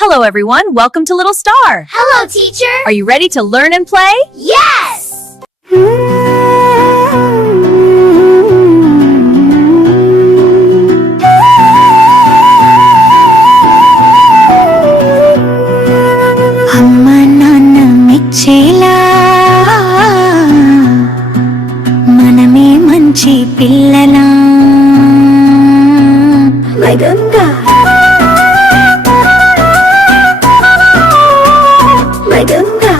Hello everyone, welcome to Little Star. Hello, teacher. Are you ready to learn and play? Yes! అమ్మ నాన్న మెచ్చేలా మనమే మంచి పిల్లలా మగంగా మగంగా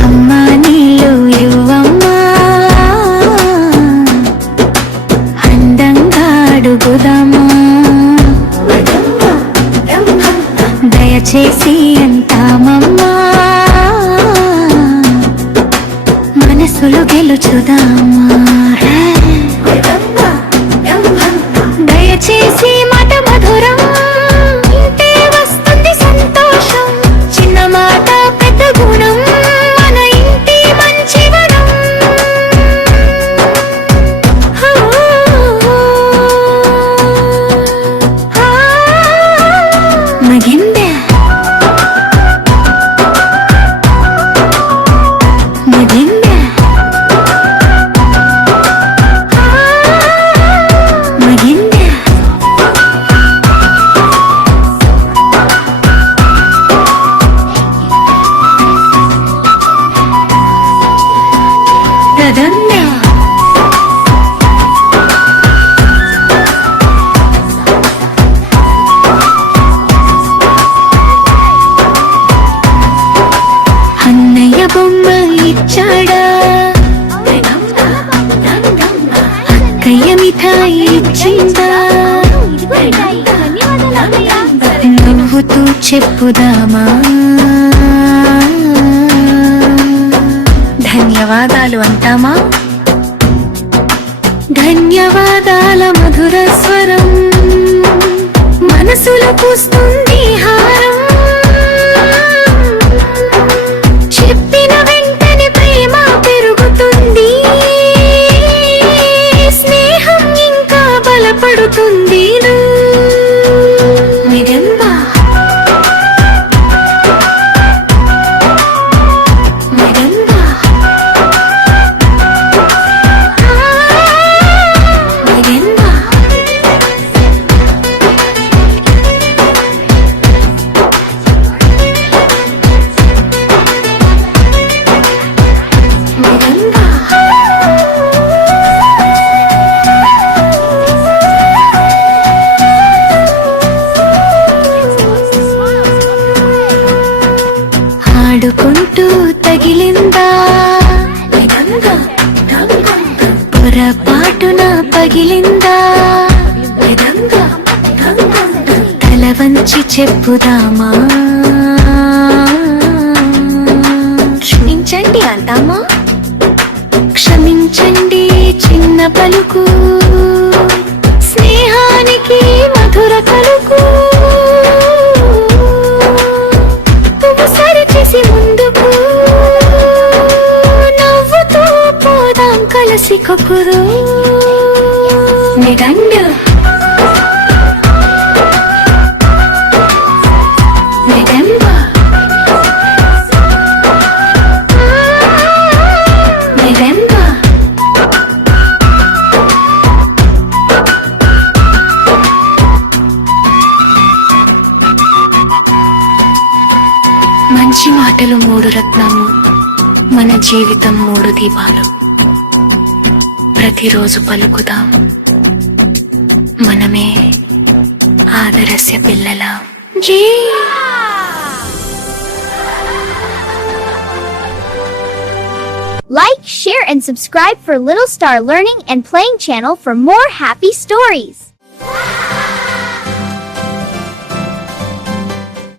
అమ్మ నీళ్ళు ఇవ్వమ్మా అందంగా అడుగుదామా దయచేసి అంటామమ్మా మనసులు గెలుచుదామా దయచేసి మాట మధురం ఇంటే వస్తుంది సంతోషం చిన్న మాట పెద్ద గుణం మన ఇంటి మంచివరం మగిందే మగిందే మగిందే రదన్నా అన్నయ్య బొమ్మ ఇచ్చాడా అక్కయ్య మిఠాయి ఇచ్చిందా నవ్వుతూ చెప్పుదామా ధన్యవాదాలు అంటామా ధన్యవాదాల మధుర స్వరం మనసులో పూస్తుంది హారం చెప్పిన వెంటనే ప్రేమ పెరుగుతుంది స్నేహం ఇంకా బలపడుతుంది నిజంగా నిజంగా నిజంగా నిజంగా ఆడుకుంటూ తగిలిందా పొరపాటున పగిలిందా తల వంచి చెప్పుదామా క్షమించండి అంటామా క్షమించండి చిన్న పలుకు స్నేహానికి మధుర కలుకు పువ్వు సరిచేసి ముందుకు నవ్వుతూ పోదాం కలిసి కొకురు నిగండు నిగంబా నిగంబా మంచి మాటలు మూడు రత్నాలు మన జీవితం మూడు దీపాలు ప్రతిరోజు పలుకుదాం మనమే ఆదర్శ పిల్లల G Like, share, and subscribe for Little Star Learning and Playing channel for more happy stories.